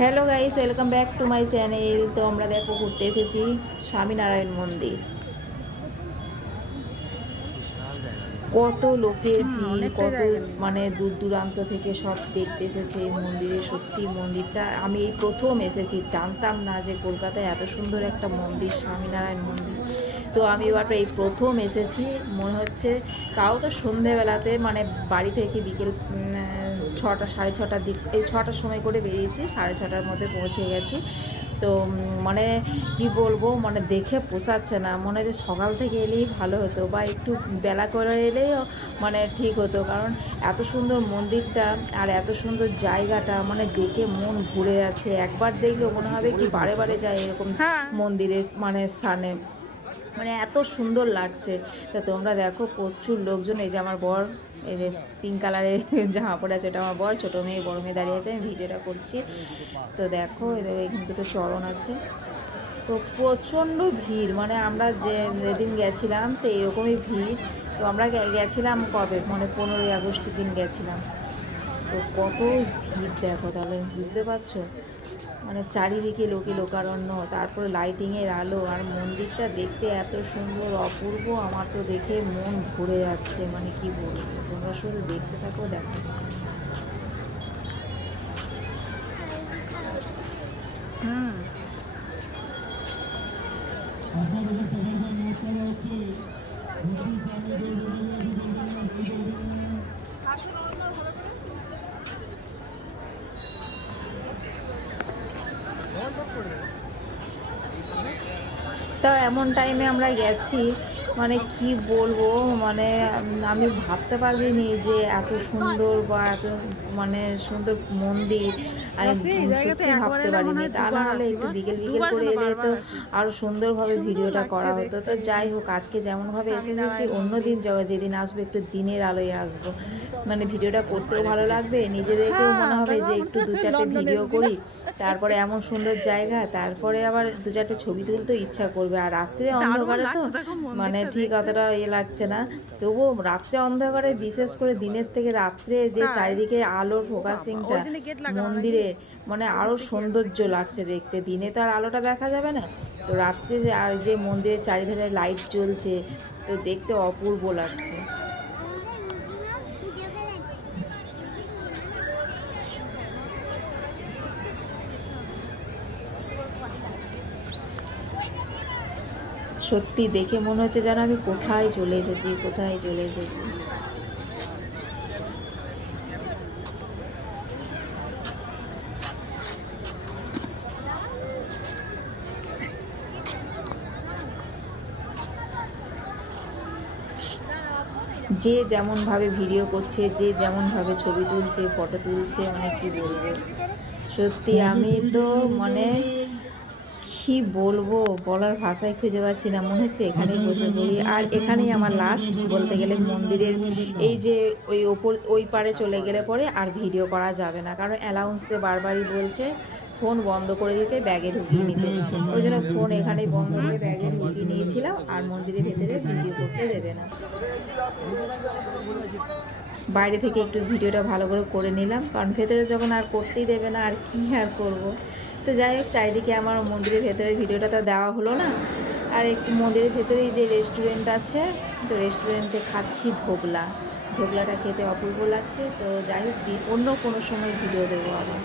Hello guys welcome back to my channel তো আমরা দেখো ঘুরতে এসেছি স্বামীনারায়ণ মন্দির। কত লোকের ভিড় কত মানে দূর দূরান্ত থেকে সব দেখতে এসেছে এই মন্দিরে। সত্যি মন্দিরটা আমি এই প্রথম এসেছি জানতাম না যে কলকাতায় এত সুন্দর একটা মন্দির স্বামীনারায়ণ মন্দির। তো আমি এবার এই প্রথম এসেছি। মনে হচ্ছে তাও তো সন্ধেবেলাতে মানে বাড়ি থেকে বিকেল ছটা সাড়ে ছটার দিক এই ছটার সময় করে বেরিয়েছি সাড়ে ছটার মধ্যে পৌঁছে গেছি। তো মানে কি বলব মানে দেখে পোষাচ্ছে না। মনে হয় যে সকাল থেকে এলেই ভালো হতো বা একটু বেলা করে এলেও মানে ঠিক হতো। কারণ এত সুন্দর মন্দিরটা আর এত সুন্দর জায়গাটা মানে দেখে মন ঘুরে যাচ্ছে। একবার দেখলে মনে হবে কি বারে বারে যায় এরকম মন্দিরে মানে স্থানে। মানে এত সুন্দর লাগছে। তো তোমরা দেখো প্রচুর লোকজন, এই যে আমার বর, এই যে পিঙ্ক কালারের জামা পড়ে আছে, ওটা আমার বর, ছোটো মেয়ে, বড় মেয়ে দাঁড়িয়ে আছে, আমি ভিডিওটা করছি। তো দেখো এখানে দুটো চরণ আছে। তো প্রচণ্ড ভিড় মানে আমরা যে যেদিন গেছিলাম, তো এরকমই ভিড়। তো আমরা গেছিলাম কবে? মানে পনেরোই আগস্টের দিন গেছিলাম। তো কত ভিড় দেখো তাহলে, বুঝতে পারছ? মানে চারিদিকে লোকে লোকারণ্য, তারপরে লাইটিংয়ের আলো, আর মন্দিরটা দেখতে এত সুন্দর, অপূর্ব, আমার তো দেখে মন ভরে যাচ্ছে মানে কি বলব? তোমরা শুধু দেখতে থাকো, দেখাচ্ছি। হুম। তা এমন টাইমে আমরা গেছি মানে কি বলব মানে আমি ভাবতে পারিনি যে এত সুন্দর বা এত মানে সুন্দর মন্দির। জায়গাতে সত্যি ভাবতে পারিনি। হয় তা না হলে একটু বিকেল বিকেল করে এলে তো বারবার আরও সুন্দরভাবে সুন্দর ভিডিওটা করা হতো। তো যাই হোক আজকে যেমনভাবে এসেছি স্বামীনারায়ণ অন্য দিন যেদিন আসব একটু দিনের আলোয় আসব। মানে ভিডিওটা করতেও ভালো লাগবে নিজেদেরকেও হ্যাঁ, মনে হবে যে একটু দু চারটে ভিডিও করি তারপরে এমন সুন্দর জায়গা তারপরে আবার দু চারটে ছবি তুলতেও ইচ্ছা করবে। আর রাত্রে অন্ধকারে তো মানে ঠিক অতটা ইয়ে লাগছে না। তবুও রাত্রে অন্ধকারে বিশেষ করে দিনের থেকে রাত্রে যে চারিদিকে আলোর ফোকাসিংটা? মন্দিরে মানে আরও সৌন্দর্য লাগছে দেখতে। দিনে তো আর আলোটা দেখা যাবে না। তো রাত্রে যে আর যে মন্দিরের চারিধারে লাইট জ্বলছে, তো দেখতে অপূর্ব লাগছে। সত্যি দেখে মনে হচ্ছে যেন আমি কোথায় চলে এসেছি, কোথায় চলে এসেছি। যে যেমনভাবে ভিডিও করছে, যে যেমনভাবে ছবি তুলছে ফটো তুলছে মানে কি বলব? সত্যি আমি তো মানে কি বলব? বলার ভাষায় খুঁজে পাচ্ছি না, মনে হচ্ছে এখানেই বসে পড়ি। আর এখানেই আমার লাস্ট বলতে গেলে মন্দিরের এই যে ওই ওপর, ওই পারে চলে গেলে পরে আর ভিডিও করা যাবে না। কারণ অ্যালাউন্সে বারবারই বলছে ফোন বন্ধ করে দিতে ব্যাগে ঢুকিয়ে নিতে ওই জন্য ফোন এখানেই বন্ধ করে ব্যাগে ঢুকিয়ে নিয়েছিলাম আর মন্দিরের ভেতরে ভিডিও করতে দেবে না। বাইরে থেকে একটু ভিডিওটা ভালো করে করে নিলাম কারণ ভেতরে যখন আর করতেই দেবে না আর কী আর করব? তো যাই হোক চারিদিকে আমার মন্দিরের ভেতরে ভিডিওটা তো দেওয়া হলো না। আর একটু মন্দিরের ভেতরেই যে রেস্টুরেন্ট আছে তো রেস্টুরেন্টে খাচ্ছি ধোকলা ধোকলাটা খেতে অপূর্ব লাগছে তো যাই হোক অন্য কোনো সময় ভিডিও দেবো আবার।